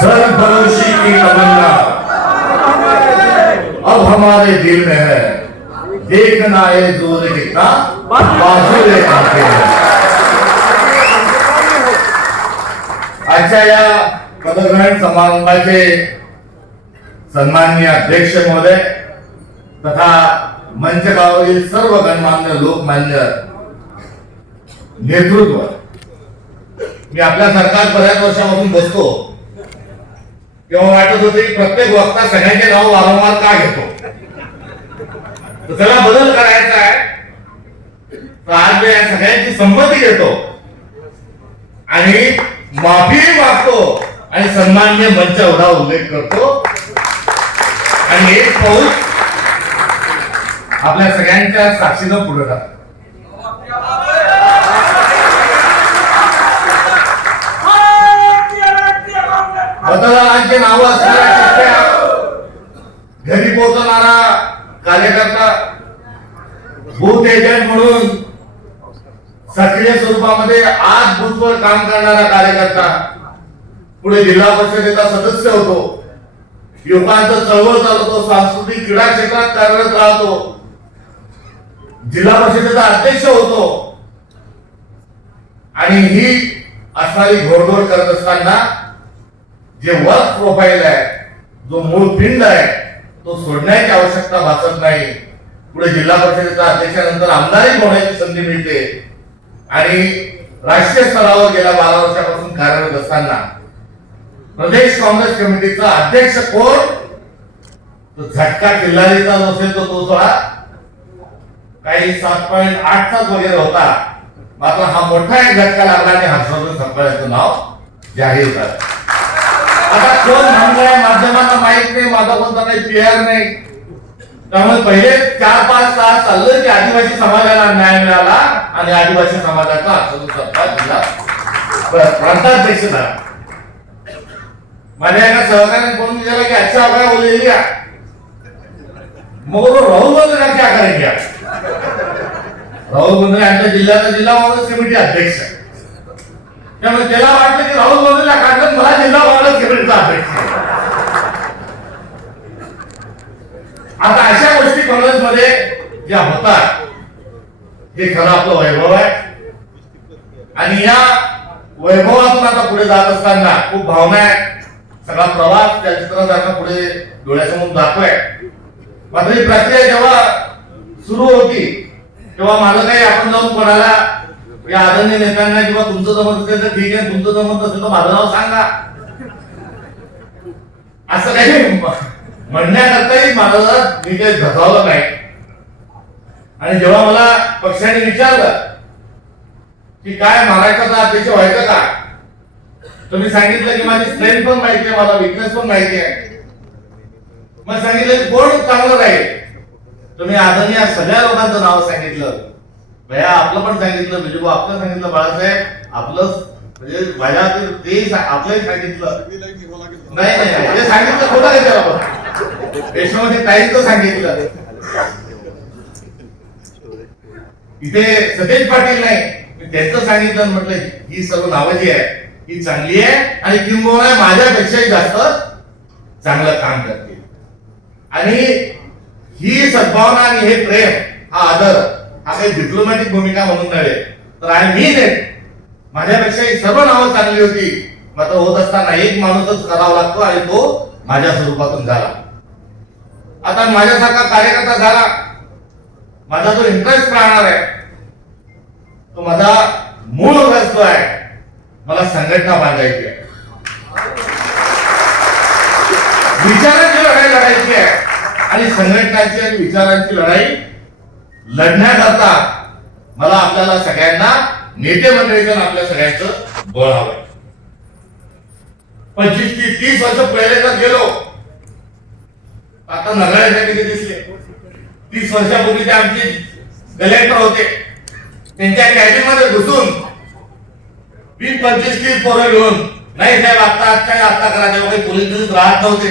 सरफरोशी की तमन्ना। अब हमारे दिल में है। देखना ये दूर कितना बाजू आते हैं। आजच्या या पदग्रहण समारंभाचे सन्माननीय अध्यक्ष महोदय तथा मंचकावरील सर्व गणमान्य लोकमान्य नेतृत्व। मी आपल्या सरकार बऱ्याच वर्षापासून बसतो. तेव्हा वाटत होते की प्रत्येक वक्ता सगळ्यांचे नाव वारंवार का घेतो? तर त्याला बदल करायचा आहे. तर आज मी या सगळ्यांची संमती घेतो आणि माफी मागतो आणि सन्मान्य मंच एवढा उल्लेख करतो. आणि एक पाऊल आपल्या सगळ्यांच्या साक्षीनं पुढे जातो मतदारांची नावं असणाऱ्या चिठ्ठ्या घरी पोहोचवणारा कार्यकर्ता बूथ एजंट म्हणून सक्रिय स्वरूपामध्ये आज बूथवर काम करणारा कार्यकर्ता पुढे जिल्हा परिषदेचा सदस्य होतो. युवकांचा चळवळ चालवतो सांस्कृतिक क्रीडा क्षेत्रात कार्यरत राहतो. जिल्हा परिषदेचा अध्यक्ष होतो. आणि ही असणारी घोडदोड करत असताना जे वर्क प्रोफाईल आहे जो मूळ पिंड आहे तो सोडण्याची आवश्यकता भासत नाही. पुढे जिल्हा परिषदेच्या अध्यक्षानंतर आमदारही होण्याची संधी मिळते. आणि राष्ट्रीय स्तरावर गेल्या बारा वर्षापासून कार्यरत असताना प्रदेश काँग्रेस कमिटीचा अध्यक्ष कोण? तो झटका किल्लारीचा जो असेल तो तो थोडा काही सात पॉईंट आठचाच वगैरे होता मात्र हा मोठा एक झटका लागला आणि हर्षवर्धन सपकाळ्याचं नाव जाहीर झालं. आता कोण म्हणतोय माध्यमांना माहीत नाही माझा कोणता नाही पीआर नाही. त्यामुळे पहिले चार पाच तास चाललं की आदिवासी समाजाला न्याय मिळाला आणि आदिवासी समाजाचा हर्षवर्धन सत्ता दिला. प्र- प्रांताध्यक्ष झाला. माझ्या एका सहकार्याने फोन दिला की अच्छा काय बोललेली आहे मग राहुल गांधी का क्या करेंगे राहुल गांधी यांच्या जिल्ह्याचा जिल्हा म्हणून सिमिटी अध्यक्ष आहे. त्यामुळे त्याला वाटलं की राहुल गांधीला काढलं मला जिल्हा काँग्रेस कमिटीचा अध्यक्ष आता अशा गोष्टी काँग्रेसमध्ये ज्या होतात हे खरं आपलं वैभव आहे. आणि या वैभवातून आता पुढे जात असताना खूप भावना आहे. सगळा प्रवास त्या चित्रासारखा पुढे डोळ्यासमोर जातोय. मात्र ही प्रक्रिया जेव्हा सुरू होती तेव्हा माझं काही आपण जाऊन कोणाला या आदरणीय नेत्यांना किंवा तुमचं जमत असेल तर ठीक आहे तुमचं जमत नसेल तर माझं नाव सांगा. असं काही म्हणण्याकरताही माझं मी काही धसावलं नाही. आणि जेव्हा मला पक्षाने विचारलं की काय महाराष्ट्राचा अध्यक्ष व्हायचं का तर मी सांगितलं की माझी स्ट्रेंथ पण माहिती आहे मला विकनेस पण माहिती आहे. मग सांगितलं की कोण चांगलं राहील? तुम्ही आदरणीय सगळ्या लोकांचं नाव सांगितलं. भया आपलं पण सांगितलं म्हणजे बिजू आपलं सांगितलं बाळासाहेब. आपलं म्हणजे माझ्या ते आपलंही सांगितलं. नाही नाही ते सांगितलं खोटं आहे त्याला पण. यशोमती सांगितलं. इथे सतेज पाटील नाही. मी त्यांचं सांगितलं म्हटलं ही सर्व नावं जी आहे ही चांगली आहे आणि किंबहुना माझ्यापेक्षाही जास्त चांगलं काम करते आणि ही सद्भावना आणि हे प्रेम हा आदर हा काही डिप्लोमॅटिक भूमिका म्हणून नव्हे तर आय मी इट माझ्यापेक्षा ही सर्व नावं चांगली होती. मात्र होत असताना एक माणूसच करावा लागतो आणि तो माझ्या स्वरूपातून झाला. आता माझ्यासारखा कार्यकर्ता झाला. माझा जो इंटरेस्ट राहणार आहे तो माझा मूळ रस जो आहे मला संघटना बांधायची आहे. विचारांची लढाई लढायची आहे. आणि संघटनाची आणि विचारांची लढाई लढण्याकरता मला आपल्याला सगळ्यांना नेते मंडळीचं आपल्या सगळ्यांचं बळ हवंय. पंचवीस तीस तीस वर्ष पहिले जर गेलो. आता नगराचे किती दिसले? तीस वर्षापूर्वी ते आमचे कलेक्टर होते. त्यांच्या कॅबिनमध्ये घुसून वीस पंचवीस तीस पोरं घेऊन नाही साहेब आता काय आता करा तेव्हा पोलीस दिवस राहत नव्हते.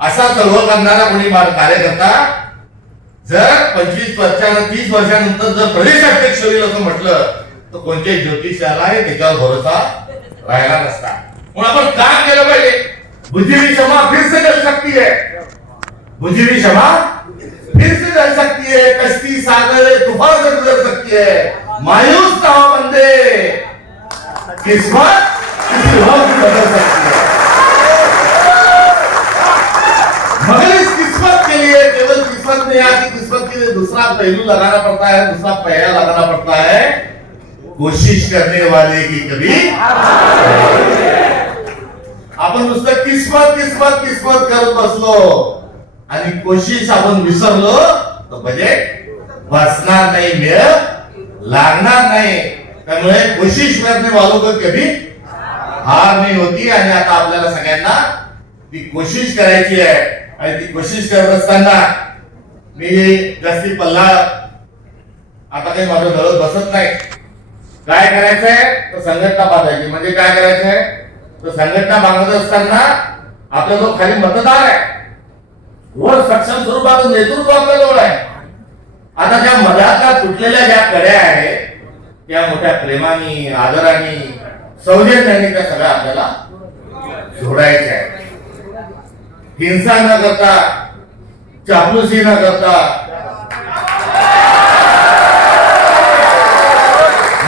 असा चळवळ करणारा कोणी कार्यकर्ता जर पंचवीस वर्षानं तीस वर्षानंतर जर प्रदेश अध्यक्ष होईल असं म्हटलं तर कोणत्याही ज्योतिषाला त्याच्यावर भरोसा राहिला नसता. म्हणून आपण काम केलं पाहिजे. बुझिली क्षमा फिर से जल सकती है बुझिली क्षमा फिर से जल सकती है कश्ती सागर तूफान से गुजर सकती है मायूस ना हो बंदे किस्मत किसी बदल सकती है मगर इस किस्मत के लिए केवल किस्मत नहीं आती किस्मत के लिए दूसरा पहलू लगाना पड़ता है दूसरा पहला लगाना पड़ता है। कोशिश करने वाले की कभी आपण नुसतं किस्मत किस्मत किस्मत करत बसलो आणि कोशिश आपण विसरलो तर बजेट बसणार नाही मेळ लागणार नाही. त्यामुळे कोशिश करणे वालों कधी हार नाही होती आणि आता आपल्याला सगळ्यांना ती कोशिश करायची आहे. आणि ती कोशिश करत असताना मी जास्ती पल्ला आता काही माझं धरत बसत नाही. काय करायचंय? तर संघटना बांधायची. म्हणजे काय करायचंय? तर संघटना बांधत असताना आपला जो खाली मतदार आहे वर सक्षम स्वरूपाचं नेतृत्व आपल्या जवळ आहे. आता ज्या मधातल्या तुटलेल्या ज्या कड्या आहेत त्या मोठ्या प्रेमाने आदराने सौजन्याने त्या सगळ्या आपल्याला जोडायच्या आहेत. हिंसा न करता चापलुसी न करता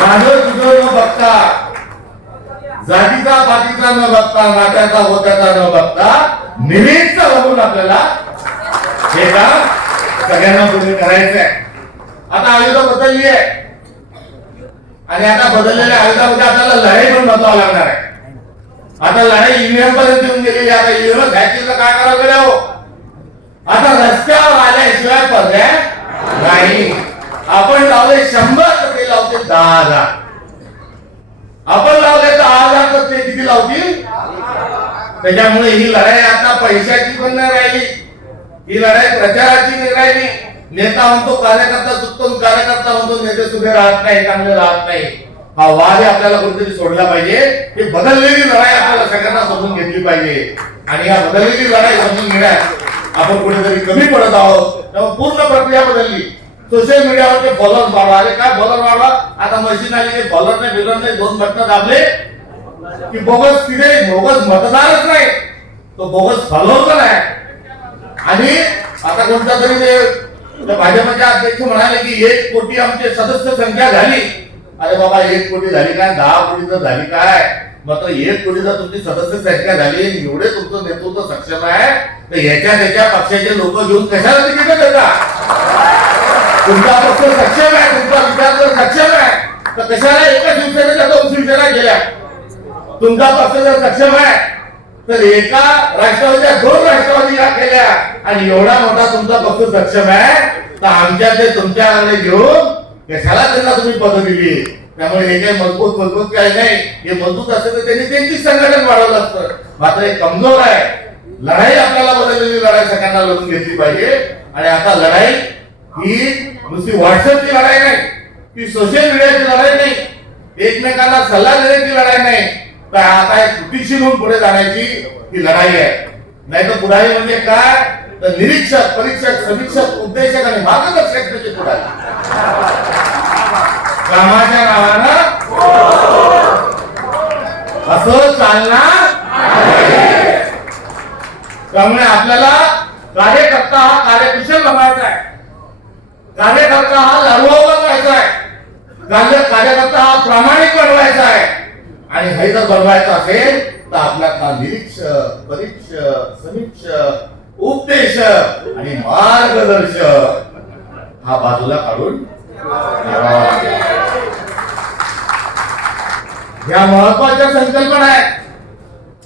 माझं तुझं न बघता जातीचा पातीचा न बघता नात्याचा होत्याचा न बघता निरीक्षण बघून आपल्याला हे काम सगळ्यांना पुढे करायचं आहे आता आयुधा बदलली आहे. आणि आता बदललेल्या आयुधामध्ये आपल्याला लढाई पण बदलावं लागणार आहे. आता लढाई ईव्हीएम पर्यंत येऊन गेलेली आहे. आता ईव्हीएम घ्यायची तर काय करावं गेल्या हो? आता रस्त्यावर आल्याशिवाय पर्याय नाही. आपण लावले शंभर तर ते लावते दहा हजार. आपण लावले दहा हजार तर ते किती लावतील? त्याच्यामुळे ही लढाई आता पैशाची पण नाही राहिली. ही लढाई प्रचाराची नाही राहिली. नेता म्हणतो कार्यकर्ता चुकतो कार्यकर्ता म्हणतो नेते सुद्धा राहत नाही चांगले राहत नाही. हा वाद आपल्याला कुठेतरी सोडला पाहिजे. ही बदललेली लढाई आपल्याला सगळ्यांना समजून घेतली पाहिजे. आणि या बदललेली लढाई समजून घेण्यात आपण कुठेतरी कमी पडत आहोत. तेव्हा पूर्ण प्रक्रिया बदलली. सोशल मीडियावरचे बॉलर वाढवा. अरे काय बॉलर वाढवा? आता मशीन आली बॉलर नाही बिलर नाही दोन बटन दाबले की बोगस तिथे बोगस मतदारच नाही. तो बोगस फॉलोअर पण आहे. आणि आता कोणता तरी ते भाजपचे अध्यक्ष म्हणाले की एक कोटी आमची सदस्य संख्या झाली. अरे बाबा एक कोटी झाली काय? दहा कोटी जर झाली काय? मात्र एक कोटी जर तुमची सदस्य संख्या झाली एवढे तुमचं नेतृत्व सक्षम आहे तर याच्या त्याच्या पक्षाचे लोक घेऊन कशाला तिकीट देता तुमचा पक्ष सक्षम आहे तुमचा विचार जर सक्षम आहे. तर कशाला एका शिवसेनेच्या दोन शिवसेना गेल्या? तुमचा पक्ष जर सक्षम आहे तर एका राष्ट्रवादीच्या दोन राष्ट्रवादी या केल्या. आणि एवढा मोठा तुमचा पक्ष सक्षम आहे तर आमच्या ते तुमच्या घेऊन कशाला त्यांना तुम्ही पद दिली. त्यामुळे हे काही मजबूत मजबूत काय नाही. हे मजबूत असतं तर त्यांनी त्यांची संघटन वाढवलं असतं. मात्र हे कमजोर आहे. लढाई आपल्याला बदललेली लढाई सगळ्यांना लढून घेतली पाहिजे. आणि आता लढाई ही नुसती व्हॉट्सअपची लढाई नाही ती सोशल मीडियाची लढाई नाही. एकमेकांना सल्ला देण्याची लढाई नाही. तर आता एक कृतीशील होऊन पुढे जाण्याची ही लढाई आहे. नाही तर पुढाई म्हणजे काय? तर निरीक्षक परीक्षक समीक्षक उद्देशक आणि मार्गदर्शक त्याचे पुढारी कामाच्या नावानं असं चालणार त्यामुळे आपल्याला कार्यकर्ता हा कार्यकुशल बनवायचा आहे. कार्यकर्ता हा लढवावा बनवायचा आहे. कार्य कार्यकर्ता हा प्रामाणिक बनवायचा आहे. आणि हे जर बनवायचं असेल तर आपल्याला निरीक्षक परीक्षक समीक्षक उपदेशक आणि मार्गदर्शक. हा बाजूला काढून या महत्त्वाच्या संकल्पना आहेत.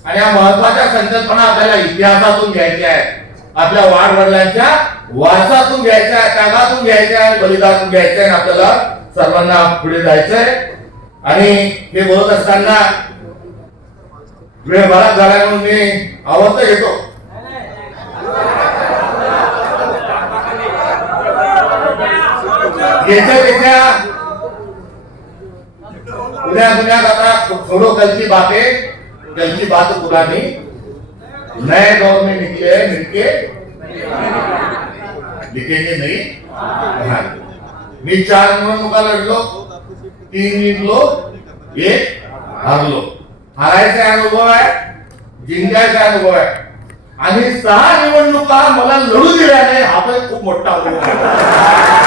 आणि या महत्त्वाच्या संकल्पना आपल्याला इतिहासातून घ्यायच्या आहेत. आपल्या वाडवडिलांच्या वारसातून घ्यायच्या आहेत त्यागातून घ्यायच्या आहेत बलिदानातून घ्यायच्या आहे आणि आपल्याला सर्वांना पुढे जायचंय. आणि हे बोलत असताना वेळ बराच झाला म्हणून मी आवडतं येतो. उद्या दुनिया आता छोड़ो कल की बातें कल की बात पुरानी नए दौर में निकले हैं मिलके लिखेंगे नहीं मी चार निवडणुका लढलो. तीन जिंकलो. एक हारलो. हारायचा अनुभव आहे. जिंकायचा अनुभव आहे. आणि सहा निवडणुका मला लढू दिल्याने नाही. हा पण खूप मोठा अनुभव आहे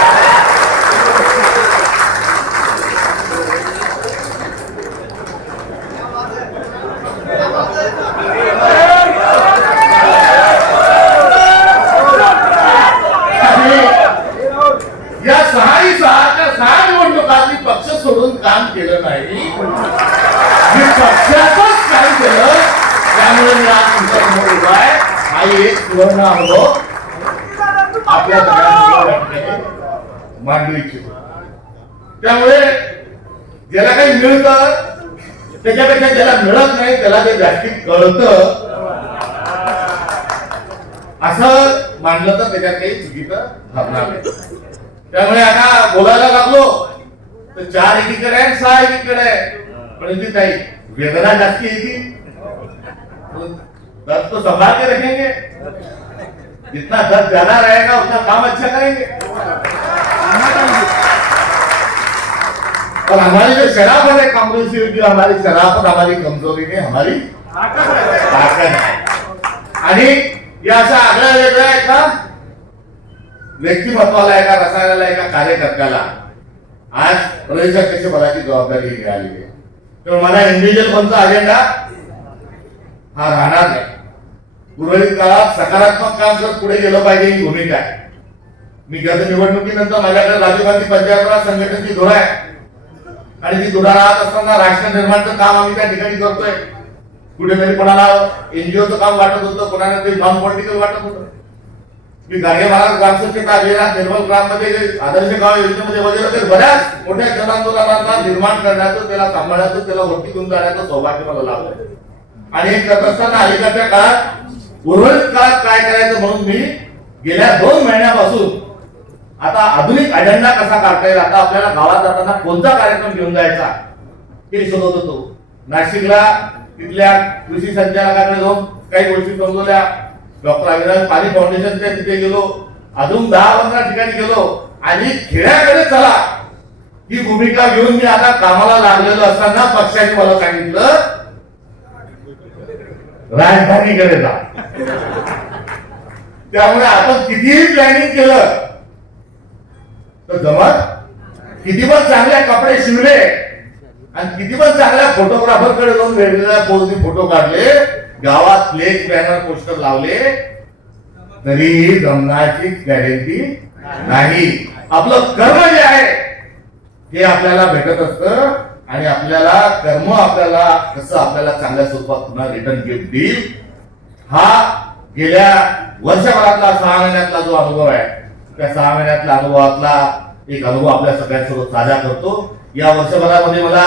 आणि या सहाही सहा त्या सहा निवडणुकांनी पक्ष सोडून काम केलं नाही. मी पक्षाचंच काम केलं. त्यामुळे मी आज तुमच्यासमोर उभा आहे. हा एक सुवर्ण अनुभव आपल्या सगळ्यांसमोर मांडू इच्छितो. त्यामुळे ज्याला काही मिळतं त्याच्यापेक्षा ज्याला मिळत नाही त्याला ते जास्ती कळतं. असं मांडलं तर त्याच्यात काही चुकीचं ठरणार नाही. त्यामुळे आता बोलायला लागलो. तर चार एकीकडे आहे सहा एकीकडे आहे. पण ताई वेदना जास्ती येती दर्द तो संभाल के रखेंगे. जितना दर्द ज्यादा रहेगा उतना काम अच्छा करेंगे. और हमारी जो शराफत है कांग्रेस की हमारी शराफत हमारी कमजोरी नहीं हमारी ताकद है। आणि या अशा आगळ्या वेगळ्या एका व्यक्तिमत्वाला एका रसायनाला एका कार्यकर्त्याला? आज प्रदेशाध्यक्ष पदाची जबाबदारी मिळाली आहे. तर मला इंडिव्हिज्युअल पणचा अजेंडा हा राहणार नाही. उर्वरित काळात सकारात्मक काम जर पुढे गेलं पाहिजे ही भूमिका आहे. मी गत निवडणुकीनंतर माझ्याकडे राजीव गांधी पंचायत संघटनेची धुरा आहे. आणि ती धुरा राहत असताना राष्ट्र निर्माणचं काम आम्ही त्या ठिकाणी करतोय. कुठेतरी कोणाला एनजीओचं काम वाटत होतं कोणाला ते नॉन पॉलिटिकल वाटत होतं. मी गाडगे महाराज ग्रामसंस्थेचा अभियानात निर्मल ग्राममध्ये आदर्श गाव योजनेमध्ये वगैरे ते बऱ्याच मोठ्या जनांदोलनांना निर्माण करण्याचं त्याला सांभाळण्याचं त्याला वरती घेऊन जाण्याचं सौभाग्य मला लाभलं आणि हे करत असताना अलीकडच्या काळात उर्वरित काळात काय करायचं म्हणून मी गेल्या दोन महिन्यापासून आता आधुनिक अजेंडा कसा काढता येईल आता आपल्याला गावात जाताना कोणता कार्यक्रम घेऊन जायचा ते शोधत होतो. नाशिकला तिथल्या कृषी संचालकाकडे जाऊन काही गोष्टी समजवल्या. डॉक्टर अविनाश पाणी फाउंडेशनच्या तिथे गेलो. अजून दहा पंधरा ठिकाणी गेलो. आणि खेड्याकडे चला. ही भूमिका घेऊन मी आता कामाला लागलेलो असताना पक्षाने मला सांगितलं राजधानीकडे जा. त्यामुळे आपण कितीही प्लॅनिंग केलं तर जमत? किती पण चांगले कपडे शिवले आणि किती पण चांगल्या फोटोग्राफरकडे जाऊन भेटलेल्या पोजनी फोटो काढले गावात फ्लेक्स बॅनर पोस्टर लावले तरीही जमण्याची गॅरंटी नाही. आपलं कर्म जे आहे ते आपल्याला भेटत असतं आणि आपल्याला कर्म आपल्याला कसं आपल्याला चांगल्या स्वरूपात पुन्हा रिटर्न गिफ्ट देईल हा गेल्या वर्षभरातला सहा महिन्यातला जो अनुभव आहे त्या सहा महिन्यातल्या अनुभवातला एक अनुभव आपल्या सगळ्यांसोबत साजरा करतो. या वर्षभरामध्ये मला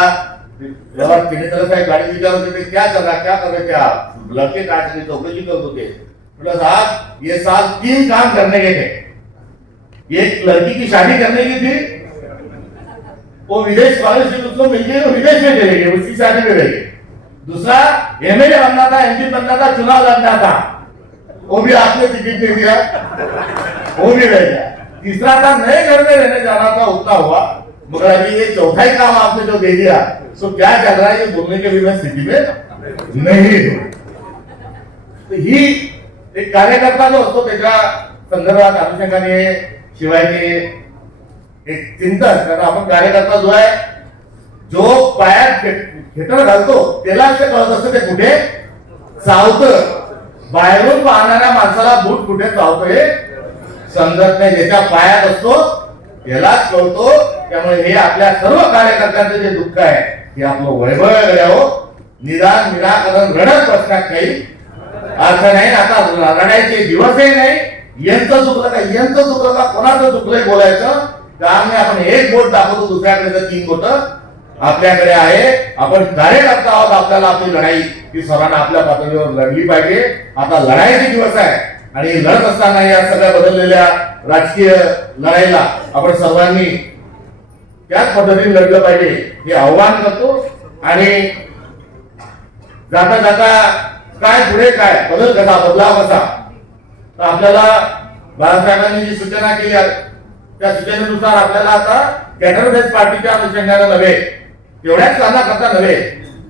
तिने तर साहेब गाडी विचारत होते क्या करा त्या क्या त्या लड़के काट रहे चौकशी करत होते मतलब साहब, ये साल तीन काम करने के थे एक लड़की की शादी करने की थी। वो विदेश स्कॉलरशिप उसको मिल गई विदेश में चले गए उसकी शादी में रह दूसरा एमएलए बनना था एमपी बनना था, चुनाव लड़ना था। वो भी आपने टिकट दे दिया। वो भी रह गया। तीसरा था, नए घर में रहने जाना था उतना हुआ। मगर अभी ये चौथा ही काम आपने जो दे दिया सो क्या चल रहा है, ये बोलने के भी मैं स्थिति में नहीं हूँ। ही एक कार्यकर्ता जो असतो त्याच्या संदर्भात अनुषंगाने शिवाय ते एक चिंतन कारण आपण कार्यकर्ता जो आहे जो पायात खेटर घालतो त्याला असं कळत असतं ते कुठे चावतं बाहेरून पाहणाऱ्या माणसाला बूट कुठे चावतं हे समजत नाही. ज्याच्या पायात असतो यालाच कळतो. त्यामुळे हे आपल्या सर्व कार्यकर्त्यांचं जे दुःख आहे हे आपलं वैभव हो. निदान निराकरण रडत बसण्यात काही अर्थ नाही आता रडायचे दिवसही नाही. यांचं चुकलं का यांचं चुकलं का कोणाचं चुकलंय बोलायचं? त्यामुळे आपण एक बोट दाखवतो दुसऱ्याकडे तर तीन बोट. आपल्याकडे आहे. आपण कार्यकर्ता आहोत आपल्याला आपली लढाई. ही सर्वांना आपल्या पातळीवर लढली पाहिजे. आता लढाईचे दिवस आहे. आणि लढत असताना या सगळ्या बदललेल्या राजकीय लढाईला आपण सर्वांनी त्याच पद्धतीने लढलं पाहिजे हे आव्हान करतो. आणि जाता जाता काय पुढे काय? बदल कसा? बदलाव कसा? तर आपल्याला बाळासाहेबांनी जी सूचना केली त्या सूचनेनुसार आपल्याला आता कॅडर बेस्ट पार्टीच्या अनुषंगाने नव्हे तेवढ्याच करता नव्हे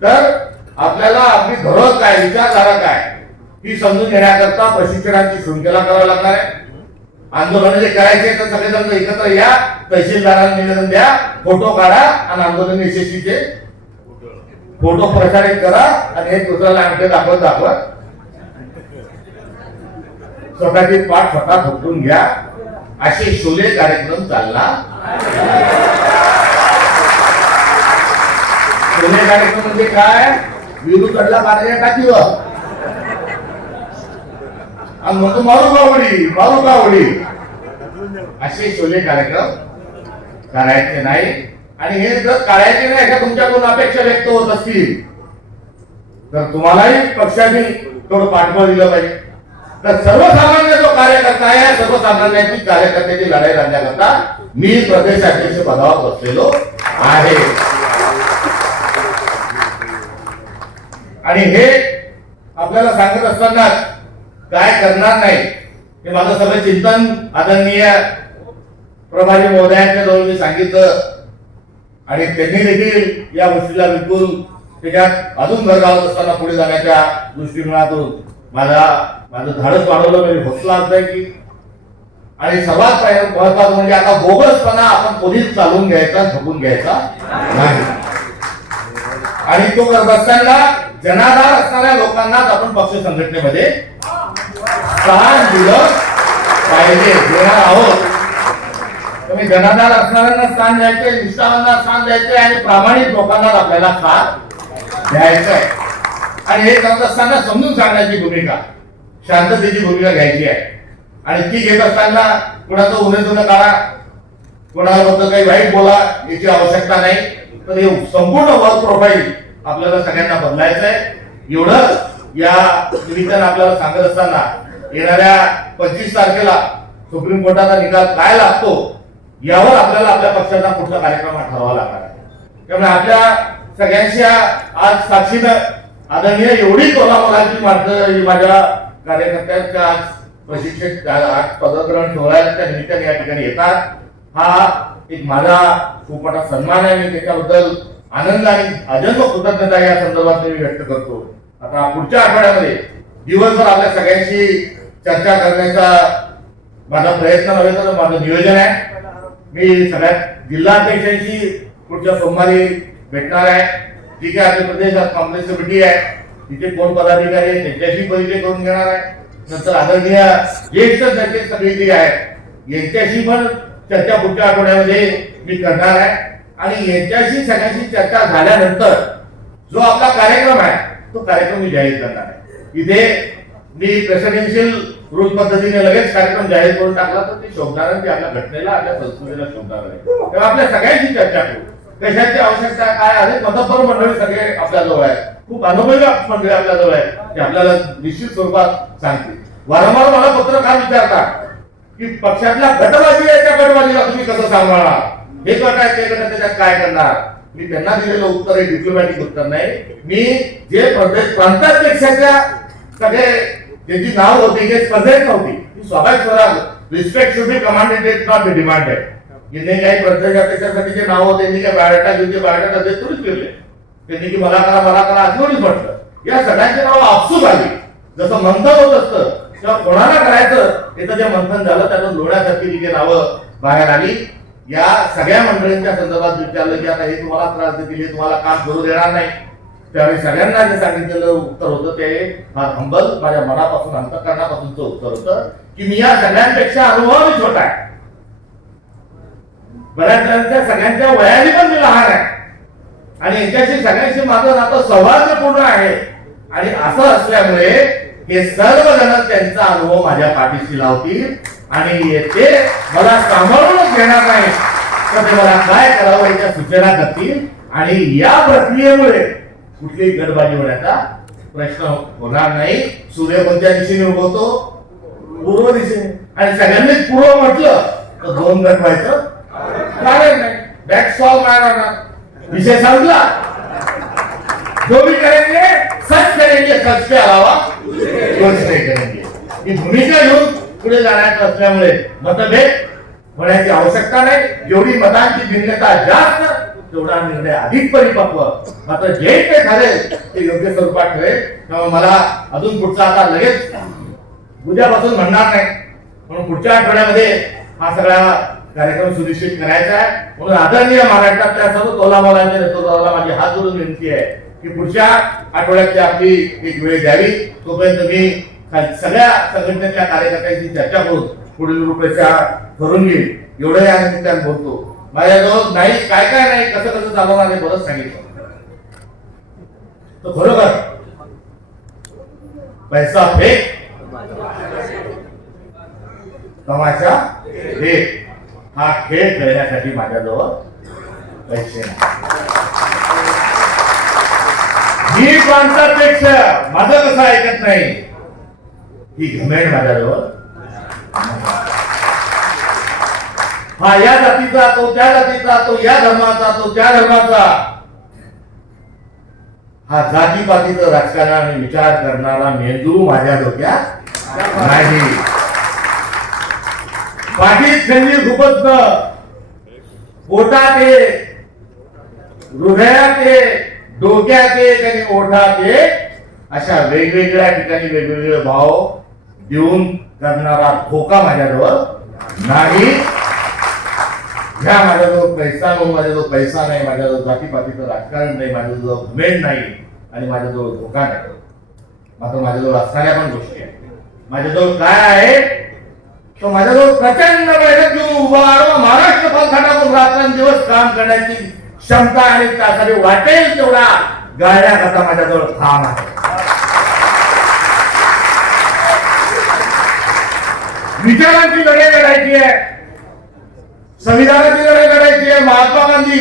तर आपल्याला आपली धोरण काय विचारधारा काय ही समजून घेण्याकरता प्रशिक्षणाची शृंखला करावी लागणार आहे. आंदोलन जे करायचे तर सगळेजण एकत्र या तहसीलदारांना निवेदन द्या फोटो काढा आणि आंदोलन यशस्वीचे फोटो प्रसारित करा आणि हे दुसऱ्याला अंगठे दाखवत दाखवत स्वतःची पाठ स्वतः फुटून घ्या. असे शोले कार्यक्रम चालला. शोले कार्यक्रम म्हणजे काय? विरू कडला मारल्या टाकीवर. आणि म्हणतो मारू कावडी मारू कावडी असे शोले कार्यक्रम करायचे नाही. आणि हे जर काळ्याची नाही का तुमच्याकडून अपेक्षा व्यक्त होत असतील? तर तुम्हालाही पक्षाने थोडं पाठबळ दिलं पाहिजे. तर सर्वसामान्य जो कार्यकर्ता आहे सर्वसामान्यांची कार्यकर्त्याची लढाई लढण्याकरता मी प्रदेशाध्यक्ष पदावर बसलेलो आहे. आणि हे आपल्याला सांगत असताना काय करणार नाही हे माझं सगळं चिंतन आदरणीय प्रभारी महोदयांच्या जवळ मी सांगितलं. आणि त्यांनी देखील या गोष्टीला बिलकुल त्याच्यात अजून भर घालत असताना पुढे जाण्याच्या दृष्टिकोनातून माझा माझं धाडस वाढवलं म्हणजे हौसला आहे की आणि सर्वात महत्वाचं म्हणजे आता बोगसपणा आपण पोलीस चालवून घ्यायचा झोपून घ्यायचा नाही. आणि तो करत असताना जनाधार असणाऱ्या लोकांनाच आपण पक्ष संघटनेमध्ये स्थान दिलं पाहिजे. देणार आहोत. तुम्ही जनाधार असणाऱ्यांना स्थान द्यायचंय निष्ठावांना स्थान द्यायचंय आणि प्रामाणिक लोकांना आपल्याला स्थान द्यायचं आहे आणि हे करत असताना समजून सांगण्याची भूमिका शांततेची भूमिका घ्यायची आहे. आणि ती घेत असताना कोणाचं उन्हे जुनं काढा फक्त काही वाईट बोला याची आवश्यकता नाही. तर हे संपूर्ण वर्क प्रोफाईल आपल्याला सगळ्यांना बदलायचं आहे एवढं या निमित्तानं आपल्याला सांगत असताना येणाऱ्या पंचवीस तारखेला सुप्रीम कोर्टाचा निकाल काय लागतो यावर आपल्याला आपल्या पक्षाचा कुठला कार्यक्रम हा लागणार आहे. त्यामुळे आपल्या सगळ्यांशी आज साक्षीनं आदरणीय एवढी कोल्हापुराची माणसं माझ्या कार्यकर्त्यांच्या आज प्रशिक्षक आज पदग्रहण सोहळ्याच्या निमित्ताने या ठिकाणी येतात. हा एक माझा खूप मोठा सन्मान आहे. मी त्याच्याबद्दल आनंद आणि अजन्म कृतज्ञता या संदर्भात मी व्यक्त करतो. आता पुढच्या आठवड्यामध्ये दिवसभर आपल्या सगळ्यांशी चर्चा करण्याचा माझा प्रयत्न नव्हे तर माझं नियोजन आहे. मी सगळ्यात जिल्हाध्यक्षांशी पुढच्या सोमवारी भेटणार आहे. ठीक आहे आपल्या प्रदेश काँग्रेस कमिटी आहे. तिथे कोण पदाधिकारी आहे त्यांच्याशी परिचय करून घेणार आहे. नंतर आदरणीय ज्येष्ठ सचिव समिती आहे यांच्याशी पण चर्चा पुढच्या आठवड्यामध्ये मी करणार आहे. आणि यांच्याशी सगळ्यांशी चर्चा झाल्यानंतर जो आपला कार्यक्रम आहे तो कार्यक्रम मी जाहीर करणार आहे. इथे मी प्रेसिडेन्शियल क्रूज पद्धतीने लगेच कार्यक्रम जाहीर करून टाकला तर ते शोभणार ते आपल्या घटनेला आपल्या संस्कृतीला शोभणार आहे. तेव्हा आपल्या सगळ्यांची चर्चा करू. कशाची आवश्यकता काय आहे? मतपर मंडळी सगळे आपल्या जवळ आहेत. खूप अनुभवी मंडळी आपल्या जवळ आहेत ते आपल्याला निश्चित स्वरूपात सांगतील. वारंवार मला पत्रकार विचारतात की पक्षातल्या गटबाजी आहे त्या गटबाजीला तुम्ही कसं सांभाळणार? हे गट आहे ते गट त्याच्यात काय करणार? मी त्यांना दिलेलं उत्तर हे डिप्लोमॅटिक उत्तर नाही. मी जे प्रदेश प्रांताध्यक्षाच्या सगळे ज्यांची नाव होती हे स्पर्धेत नव्हती ती स्वाभाविक Swaraj. Respect should be commanded it not be demanded यांनी काही प्रत्येक अध्यक्षासाठी जे नाव होते त्यांनी काही बायोडाटा घेऊन ते बायोडाटा देत थोडीच फिरले. त्यांनी की मला करा मला करा असं थोडीच म्हटलं. या सगळ्यांची नावं आपसूक आली जसं मंथन होत असतं तेव्हा कोणाला करायचं? याचं जे मंथन झालं त्यातून लोण्यासारखी तिथे नावं बाहेर आली. या सगळ्या मंडळींच्या संदर्भात विचारलं की आता हे तुम्हाला त्रास देतील हे तुम्हाला काम करू देणार नाही. त्यावेळी सगळ्यांना जे सांगितलेलं उत्तर होतं ते हंबल माझ्या मनापासून अंतकरणापासूनचं उत्तर होतं की मी या सगळ्यांपेक्षा अनुभव छोटा आहे. बऱ्याच जणांच्या सगळ्यांच्या वयाने पण मी लहान आहे. आणि यांच्याशी सगळ्यांशी माझं नातं सौहार्दपूर्ण आहे. आणि असं असल्यामुळे हे सर्व जण त्यांचा अनुभव माझ्या पाठीशी लावतील आणि ते मला सांभाळूनच घेणार नाही तर ते मला काय करावं याच्या सूचना करतील आणि या प्रक्रियेमुळे कुठलीही गडबाजी होण्याचा प्रश्न होणार नाही. सूर्य कोणत्या दिशेने उगवतो? पूर्व दिशेने. आणि सगळ्यांनीच पूर्व म्हटलं तर दोन गट कारण नाही. दॅट्स ऑल मॅन विषय संपला. जो भी करेंगे सच करेंगे सच के अलावा कुछ नहीं करेंगे. ही भूमिका घेऊन पुढे जाण्याचं असल्यामुळे मतभेद होण्याची आवश्यकता नाही. जेवढी मतांची भिन्नता जास्त तेवढा निर्णय अधिक परिपक्व. मात्र जे काही ठरेल ते योग्य स्वरूपात ठरेल त्यामुळे मला अजून पुढचा आता लगेच उद्यापासून म्हणणार नाही. म्हणून पुढच्या आठवड्यामध्ये हा सगळा कार्यक्रम सुनिश्चित करायचा आहे. म्हणून आदरणीय महाराष्ट्रातल्या सर्व तोलामोलांच्या नेतृत्वाला माझी हात जोडून विनंती आहे की पुढच्या आठवड्याची आपली एक वेळ द्यावी. तोपर्यंत मी सगळ्या संघटनेच्या कार्यकर्त्यांची चर्चा करून पुढील रूपरेषा करून घेईल. एवढं या निमित्तानं बोलतो. माझ्याजवळ नाही काय काय नाही कसं कसं चालवणार हे बरंच सांगितलं. तर बरोबर पैसा फेक तमाशा फेक. हा खेळ खेळण्यासाठी माझ्याजवळ पैसे नाही. ही माणसापेक्षा माझं कसं ऐकत नाही ही घमेंड माझ्याजवळ हा या जातीचा तो त्या जातीचा तो या धर्माचा तो त्या धर्माचा हा जातीपातीचं राजकारण आणि विचार करणारा मेंदू माझ्या डोक्यात नाही. पाठीत थंडी खूपच पोटात ये हृदयात. ये डोक्यात ये आणि ओठात. ये अशा वेगवेगळ्या ठिकाणी वेगवेगळे भाव देऊन करणारा धोका माझ्याजवळ नाही. ह्या माझ्याजवळ पैसा नाही माझ्याजवळ पैसा नाही माझ्याजवळ जातीपातीचं राजकारण नाही माझ्याजवळ घमेंड नाही आणि माझ्याजवळ धोका नाही. मात्र माझ्याजवळ असणाऱ्या पण गोष्टी आहेत. माझ्याजवळ काय आहे? तो माझ्याजवळ प्रचंड मेहनत घेऊन उभा राहून महाराष्ट्र पलखाटातून रात्रंदिवस काम करण्याची क्षमता आणि त्यासाठी वाटेल तेवढा गाड्या माझ्याजवळ काम आहे विचारांची लढाई लढायची आहे. संविधानाची लढाई लढायची आहे. महात्मा गांधी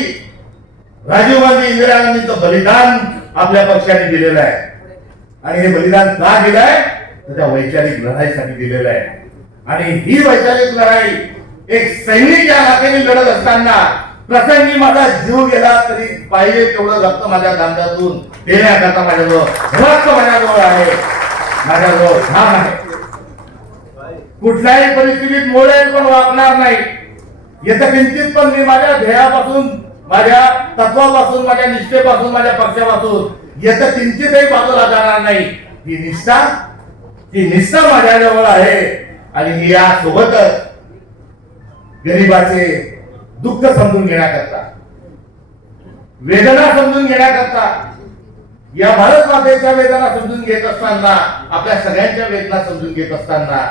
राजीव गांधी इंदिरा गांधीचं बलिदान आपल्या पक्षाने दिलेलं आहे. आणि हे बलिदान का दिलंय? तर त्या वैचारिक लढाईसाठी दिलेलं आहे. आणि ही वैचारिक लढाई एक सैनिक या नात्याने लढत असताना प्रसंगी माझा जीव गेला तरी पाहिजे तेवढं रक्त माझ्या गांध्यातून देण्याकरता माझ्याजवळ रक्त माझ्याजवळ आहे. माझ्याजवळ घाम आहे. कुठल्याही परिस्थितीत मोडेल पण वागणार नाही. येतं किंचित पण मी माझ्या ध्येयापासून माझ्या तत्वापासून माझ्या निष्ठेपासून माझ्या पक्षापासून येतं किंचितही बाजूला जाणार नाही. ही निष्ठा ही निष्ठा माझ्याजवळ आहे आणि या सोबतच गरिबाचे दुःख समजून घेण्याकरता वेदना समजून घेण्याकरता या भारत मातेच्या वेदना समजून घेत असताना आपल्या सगळ्यांच्या वेदना समजून घेत असताना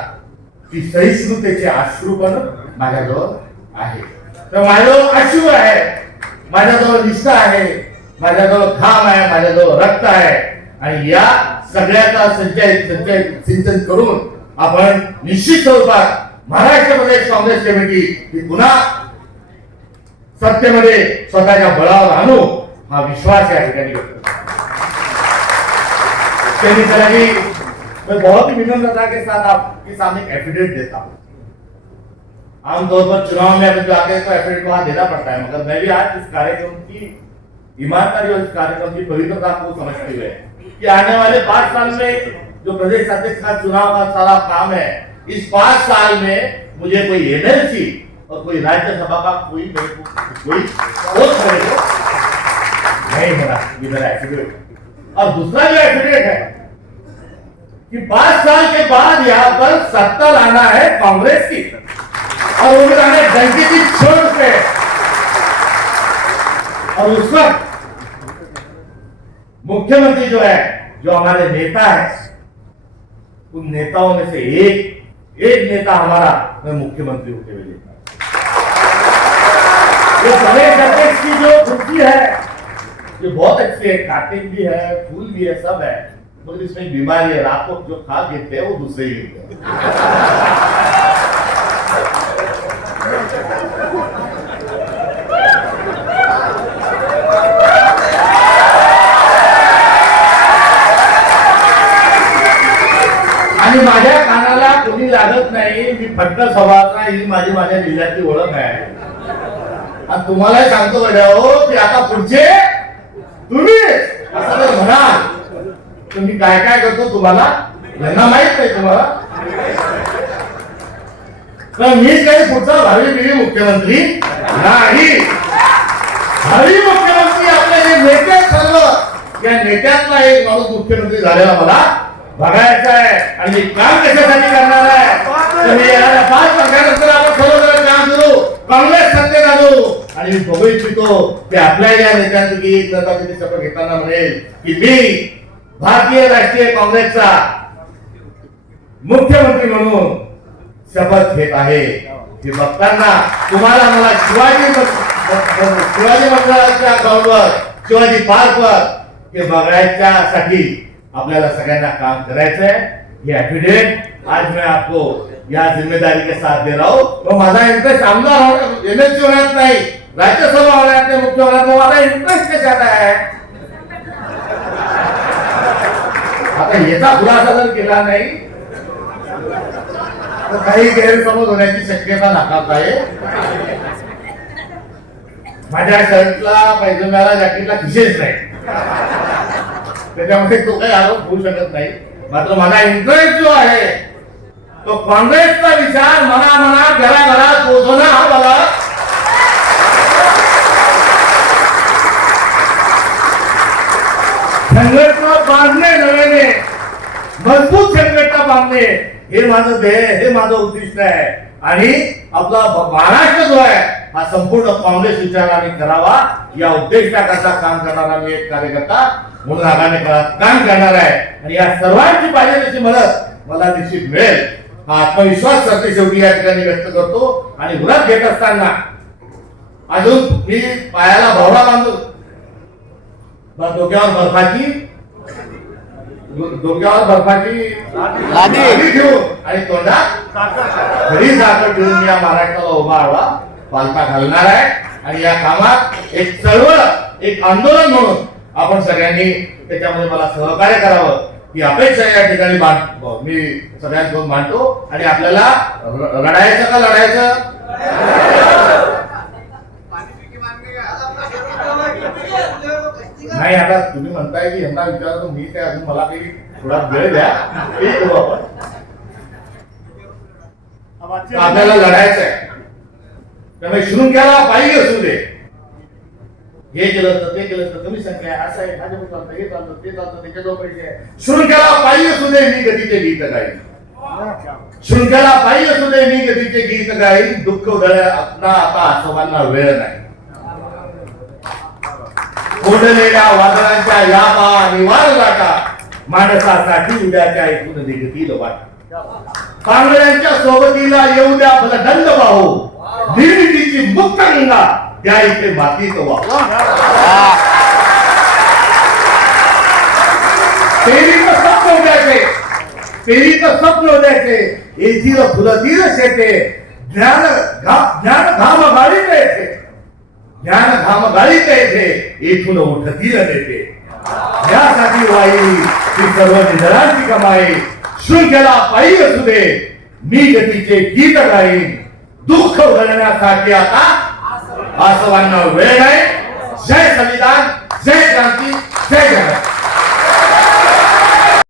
ती सहिष्णुतेचे आश्रू पण माझ्याजवळ आहे. तर माझ्याजवळ अश्रू आहे. माझ्याजवळ निष्ठा आहे. माझ्याजवळ घाम आहे. माझ्याजवळ रक्त आहे. आणि या सगळ्याचा संचयित संचयित सिंचन करून आपण निश्चित स्वरूपात महाराष्ट्र प्रदेश काँग्रेस कमिटी ही पुन्हा सत्तेमध्ये स्वतःच्या बळावर आणू हा विश्वास या ठिकाणी व्यक्त बहुत ही विनम्रता के साथ आपके सामने एफिडेविट देता हूँ आमतौर पर चुनाव में अभी जो आते हैं तो एफिडेविट वहाँ देना पड़ता है, मगर मैं भी आज इस कार्यक्रम की, ईमानदारी और इस कार्यक्रम की पवित्रता को समझते हुए, कि आने वाले पाँच साल में जो प्रदेश अध्यक्ष का चुनाव का सारा काम है, इस पाँच साल में मुझे कोई एमएलसी और कोई राज्यसभा का कोई कोई मेरे नहीं होना, ये मेरा एफिडेविट और दूसरा जो एफिडेविट है, कि पाँच साल के बाद यहाँ पर सत्ता लाना है कांग्रेस की। और वो भी है डंकी की छोड़ पे और उस वक्त मुख्यमंत्री जो है, जो हमारे नेता है, उन नेताओं में से एक एक नेता हमारा मैं मुख्यमंत्री होते हुए हूँ। ये प्रदेश अध्यक्ष की जो कुर्सी है, ये बहुत अच्छी है कार्टिंग भी है, फूल भी है, सब है। मगर इसमें बीमारी है, रात को जो खा गिरते हैं वो दूसरे ही ही माझी माझ्या जिल्ह्यातली ओळख आहे. आणि तुम्हालाही सांगतो गड्या हो, की आता पुढचे तुम्ही असं जर म्हणाल. तर मी काय काय करतो तुम्हाला? यांना माहीत नाही तुम्हाला. तर मी काही पुढचा भावी पिढी मुख्यमंत्री नाही. भावी मुख्यमंत्री आपले हे नेते सर्व या नेत्यातला एक माणूस मुख्यमंत्री झालेला मला बघायचा आहे. आणि काम कशासाठी करणार आहे? पाच वर्षानंतर आपण काम करू काँग्रेस सत्तेत आणि मी बघू इच्छितो की आपल्या या नेत्यांपैकी शपथ घेताना म्हणेल की मी भारतीय राष्ट्रीय काँग्रेसचा मुख्यमंत्री म्हणून शपथ घेत आहे. हे बघताना तुम्हाला मला शिवाजी शिवाजी मंडळाच्या ग्राउंडवर शिवाजी पार्कवर हे बघायच्यासाठी आपल्याला सगळ्यांना काम करायचंय. हे ॲफिडेव्हिट आज मी आपको या जिम्मेदारी के साथ दे रहा हूं। तो माझा इंटरेस्ट आमदार एमएलसी होण्यात नाही. राज्यसभा होण्यात नाही मुख्य होण्यात नाही. माझा इंटरेस्ट कशात आहे? आता याचा खुलासा जर केला नाही तर काही गैरसमज होण्याची शक्यता नाकारत आहे माझ्या शर्टला पैजम्याला जॅकेटला खिशेच नाही. त्याच्यामध्ये तो काही आरोप होऊ शकत नाही. मात्र माझा इंटरेस्ट जो आहे तो काँग्रेसचा विचार मना मनात घरा पोहोचवणं हा मला संघटना बांधणे नव्याने मजबूत संघटना बांधणे हे माझं ध्येय हे माझं उद्दिष्ट आहे. आणि आपला महाराष्ट्र जो आहे हा संपूर्ण काँग्रेस विचाराने करावा. या उद्देशाकरता काम करणारा मी एक कार्यकर्ता म्हणून आगामी काळात काम करणार आहे. आणि या सर्वांची पाहिजे तशी मदत मला निश्चित मिळेल. हा आत्मविश्वास सरते शेवटी या ठिकाणी व्यक्त करतो आणि व्रत घेत असताना अजून मी पायाला भावना बांधतो डोक्यावर बर्फाची डोक्यावर बर्फाची लादी. घेऊन आणि तोंडात घरी साखर घेऊन या महाराष्ट्राला उभा आडवा पालथा घालणार आहे. आणि या कामात एक चळवळ एक आंदोलन म्हणून आपण सगळ्यांनी त्याच्यामध्ये मला सहकार्य करावं. ही अपेक्षा या ठिकाणी मी सगळ्यांसोबत मांडतो आणि आपल्याला रडायचं का लढायचं? नाही आता तुम्ही म्हणताय की यांना विचारतो मी काय अजून मला काही थोडा वेळ द्या. आपल्याला लढायचं आहे त्यामुळे शृंख्याला पायी असू दे. हे केलं तर ते केलं तर कमी संख्या आहे असं आहे भाजप चालतं हे चालतं ते चालतं त्याच्याजवळ पैसे आहे. शृंख्याला पायी असू दे मी गतीचे गीत गाईन. शृंख्याला पायी असू दे मी गतीचे गीत गाईन. दुःख उधळ्या आपला आता आसोबांना वेळ नाही. कोंडलेल्या वादळांच्या या पा निवार लाटा माणसासाठी उद्याच्या ऐकून निघतील वाट. पांगळ्यांच्या सोबतीला येऊ द्या दंड वाहू निर्मितीची मुक्त गंगा. त्या इथे मातीत वाहू पेरीचं स्वप्न उद्याचे पेरीचं स्वप्न उद्याचे येथील फुलतील शेते ज्ञान घा- ज्ञान घाम गाळीत येते ज्ञान घाम गाळीत येते येथून उठतील नेते यासाठी वाई ही सर्व निधनांची कमाई. शृंखला पायी असू दे. मी गतीचे गीत गाईन. दुःख उधळण्यासाठी आता असं म्हणणं वेळ आहे जय संविधान जय क्रांती जय जगत